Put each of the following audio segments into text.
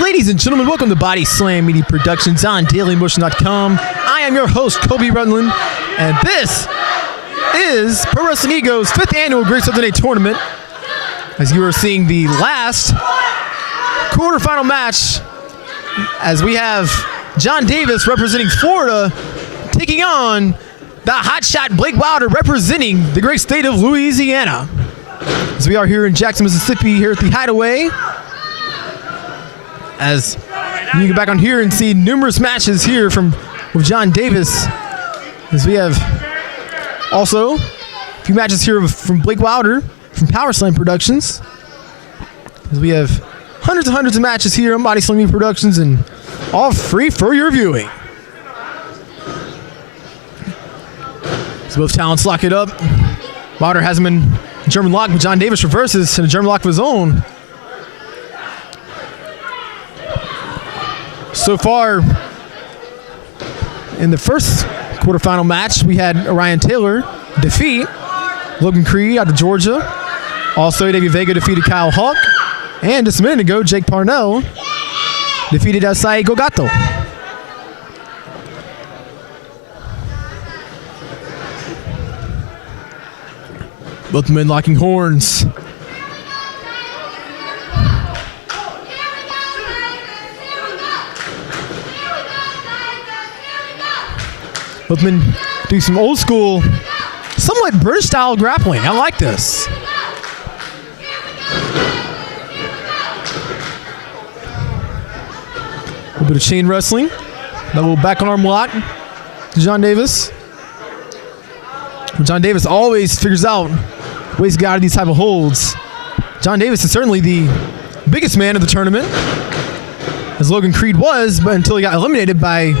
Ladies and gentlemen, welcome to Body Slam Media Productions on DailyMotion.com. I am your host, Kobe Rutland, and this is Pro Wrestling Ego's 5th annual Great Southern Day Tournament. As you are seeing the last quarterfinal match, as we have John Davis representing Florida taking on the hotshot Blake Wilder representing the great state of Louisiana. As we are here in Jackson, Mississippi, here at the Hideaway. As you can get back on here and see numerous matches here with John Davis. As we have also a few matches here from Blake Wilder from Power Slam Productions. As we have hundreds and hundreds of matches here on Body Slam Media Productions, and all free for your viewing. So both talents lock it up. Wilder has him in a German lock, but John Davis reverses in a German lock of his own. So far, in the first quarterfinal match, we had Orion Taylor defeat Logan Creed out of Georgia. Also, Davey Vega defeated Kyle Hawk. And just a minute ago, Jake Parnell defeated Asai Gogato. Both men locking horns. Both men do some old school, somewhat British style grappling. I like this. A little bit of chain wrestling. That little back arm lock to John Davis. John Davis always figures out ways to get out of these type of holds. John Davis is certainly the biggest man of the tournament, as Logan Creed was, but until he got eliminated by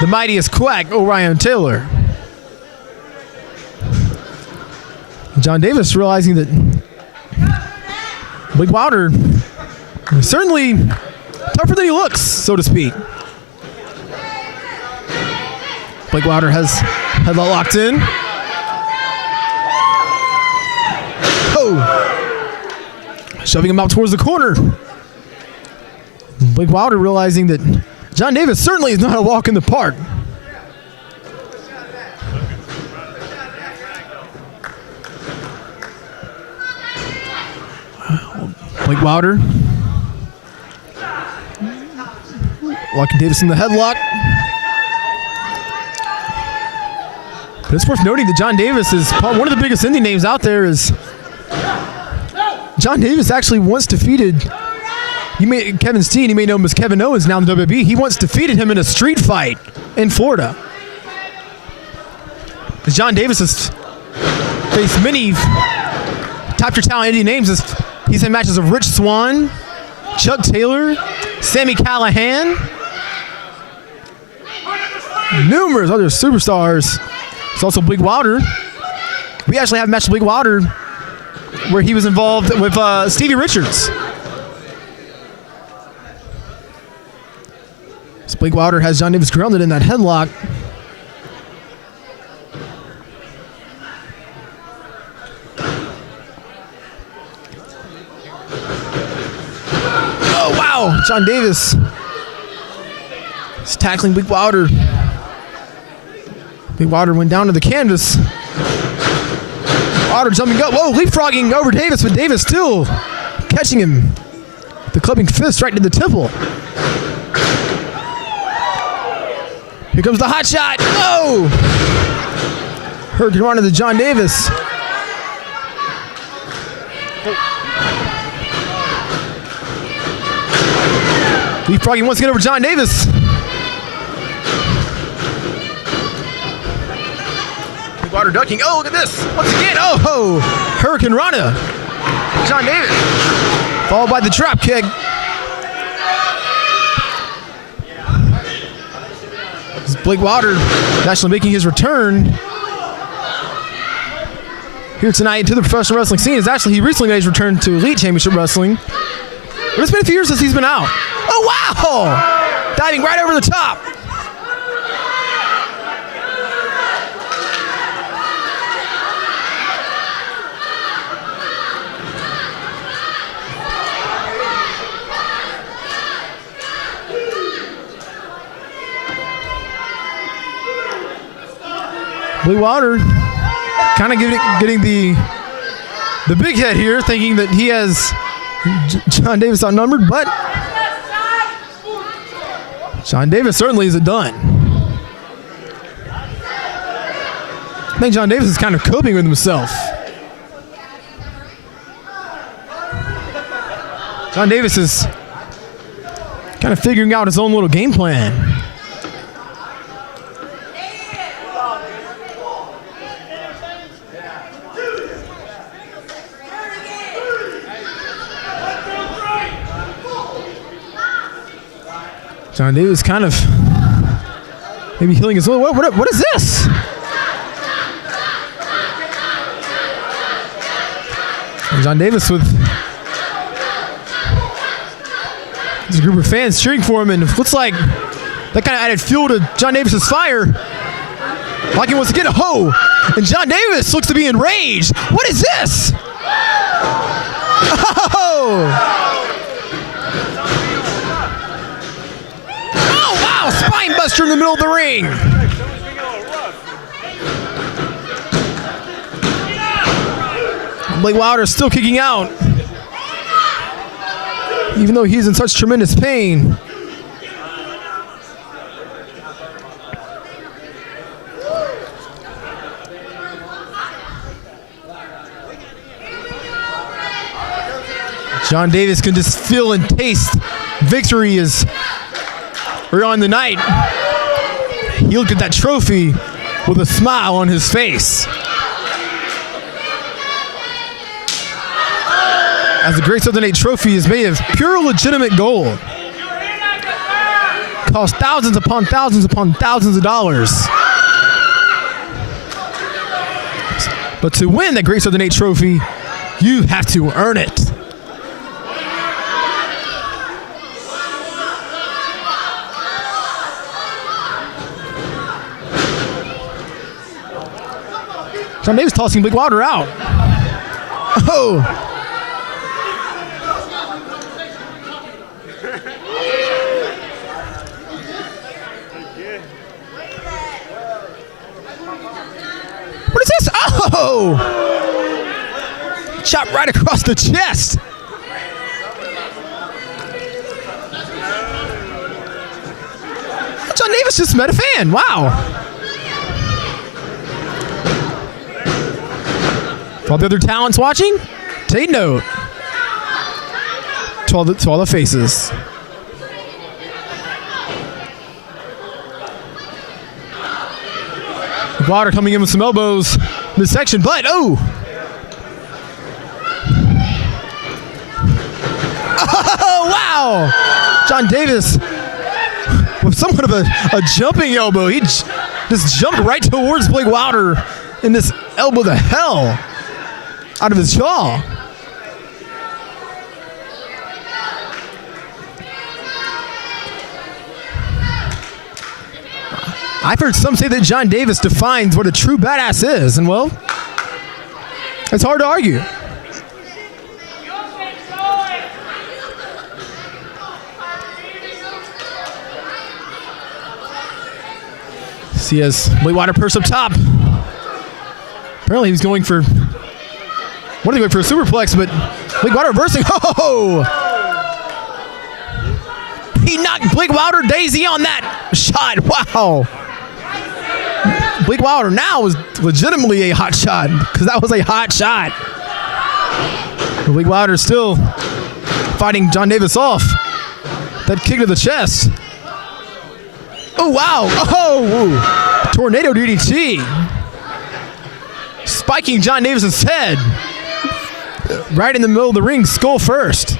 the mightiest quack, Orion Taylor. John Davis realizing that Blake Wilder is certainly tougher than he looks, so to speak. Blake Wilder has that locked in. Shoving him out towards the corner. Blake Wilder realizing that John Davis certainly is not a walk in the park. Blake Wilder locking Davis in the headlock. But it's worth noting that John Davis is one of the biggest indie names out there. Is John Davis actually once defeated Kevin Steen. You may know him as Kevin Owens now in the WWE. He once defeated him in a street fight in Florida. As John Davis has faced many top tier talent indie names. He's had matches of Rich Swann, Chuck Taylor, Sami Callihan, numerous other superstars. It's also Blake Wilder. We actually have a match with Blake Wilder where he was involved with Stevie Richards. So Blake Wilder has John Davis grounded in that headlock. Oh, wow. John Davis is tackling Blake Wilder. Blake Wilder went down to the canvas. Wilder jumping up. Whoa, leapfrogging over Davis, but Davis still catching him. The clubbing fist right to the temple. Here comes the hot shot. Oh! Hurricane Rana to John Davis. Leapfrogging once again over John Davis. Water ducking. Oh, look at this. Once again. Oh, Hurricane Rana. John Davis. Followed by the drop kick. This is Blake Wilder actually making his return here tonight to the professional wrestling scene. He recently made his return to Elite Championship Wrestling. But it's been a few years since he's been out. Oh, wow. Diving right over the top. Blake Wilder kind of getting the big head here, thinking that he has John Davis outnumbered, but John Davis certainly isn't done. I think John Davis is kind of coping with himself. John Davis is kind of figuring out his own little game plan. John Davis kind of maybe healing his little. What is this? And John Davis with his group of fans cheering for him, and it looks like that kind of added fuel to John Davis's fire. Like he wants to get a hoe, and John Davis looks to be enraged. What is this? Oh! Spine buster in the middle of the ring. Blake Wilder still kicking out, even though he's in such tremendous pain. John Davis can just feel and taste victory is early on in the night. He looked at that trophy with a smile on his face. As the Great Southern 8 trophy is made of pure legitimate gold. Cost thousands upon thousands of dollars. But to win that Great Southern 8 trophy, you have to earn it. John Davis tossing Blake Wilder out. Oh! What is this? Oh! Chop right across the chest. John Davis just met a fan. Wow. For all the other talents watching, take note. To all the faces. Wilder coming in with some elbows midsection, but oh! Oh, wow! John Davis with somewhat of a jumping elbow. He just jumped right towards Blake Wilder in this elbow the hell out of his jaw. I've heard some say that John Davis defines what a true badass is, and well, it's hard to argue. See as Blake Wilder perched up top. Apparently he was going for, what are they going for, a superplex, but Blake Wilder reversing. Oh! He knocked Blake Wilder daisy on that shot. Wow. Blake Wilder now was legitimately a hot shot, because that was a hot shot. Blake Wilder still fighting John Davis off. That kick to the chest. Oh, wow. Oh, tornado DDT. Spiking John Davis's head. Right in the middle of the ring, skull first.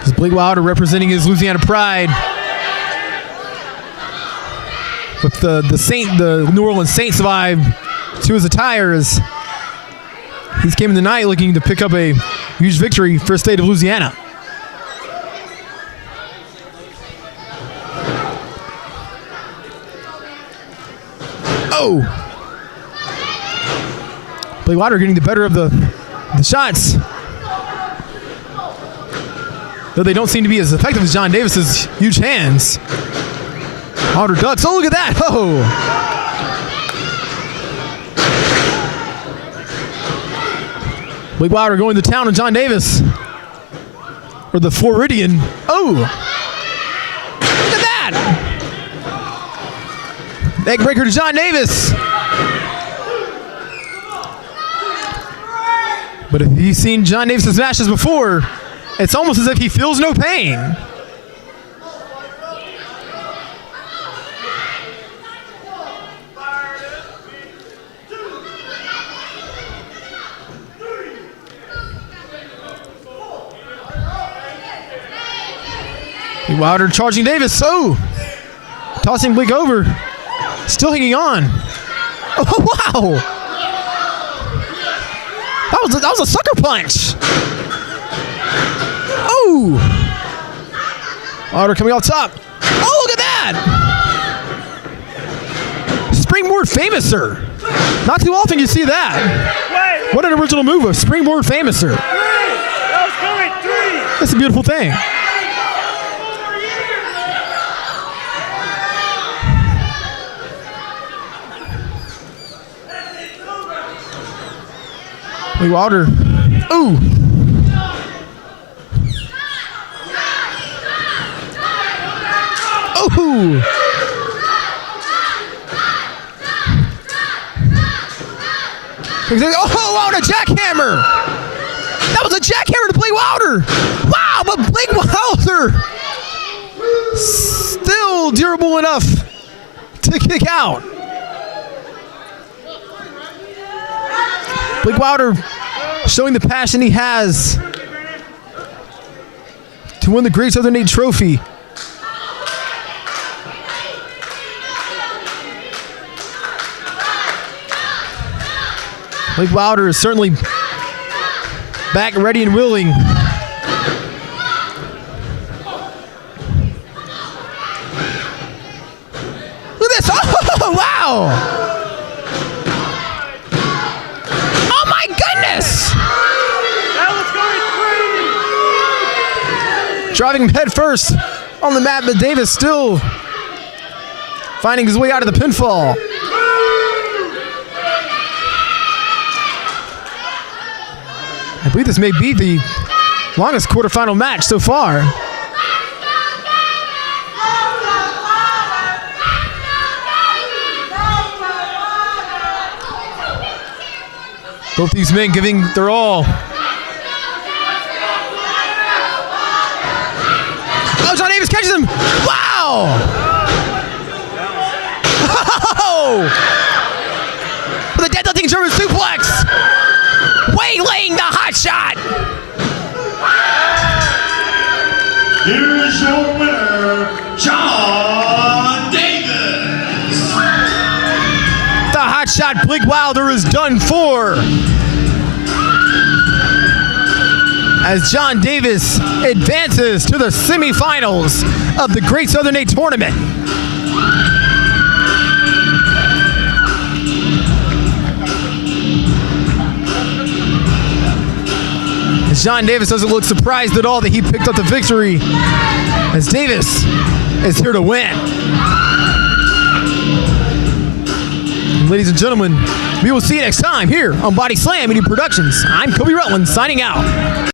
This is Blake Wilder representing his Louisiana pride. With the New Orleans Saints vibe to his attire, as he's came in the night looking to pick up a huge victory for the state of Louisiana. Oh! Blake Wilder getting the better of the shots. though they don't seem to be as effective as John Davis's huge hands. Wilder ducks. Oh, look at that. Oh. Blake Wilder going to town on John Davis. Or the Floridian. Oh. Look at that. Neck breaker to John Davis. But if you've seen John Davis' matches before, it's almost as if he feels no pain. Wilder charging Davis. Oh! Tossing Blake over. Still hanging on. Oh, wow! That was a sucker punch. Oh! Wilder coming off top. Oh, look at that! Springboard Famouser. Not too often you see that. What an original move, a Springboard Famouser. That's a beautiful thing. Wilder. Ooh. Oh. Oh, wow, a jackhammer. That was a jackhammer to Blake Wilder. Wow, but Blake Wilder still durable enough to kick out. Blake Wilder showing the passion he has to win the Great Southern 8 trophy. Blake Wilder is certainly back ready and willing. Look at this. Oh, wow. Oh, my goodness. That was going crazy. Driving him head first on the mat, but Davis still finding his way out of the pinfall. I believe this may be the longest quarterfinal match so far. Both these men giving their all. Oh, John Davis catches him. Wow! Oh! With a deadlifting German suplex. Waylaying the hot shot. Here's your winner, John Davis. The hot shot Blake Wilder is done for. As John Davis advances to the semifinals of the Great Southern 8 tournament. John Davis doesn't look surprised at all that he picked up the victory, as Davis is here to win. Ladies and gentlemen, we will see you next time here on Body Slam Media Productions. I'm Kobe Rutland signing out.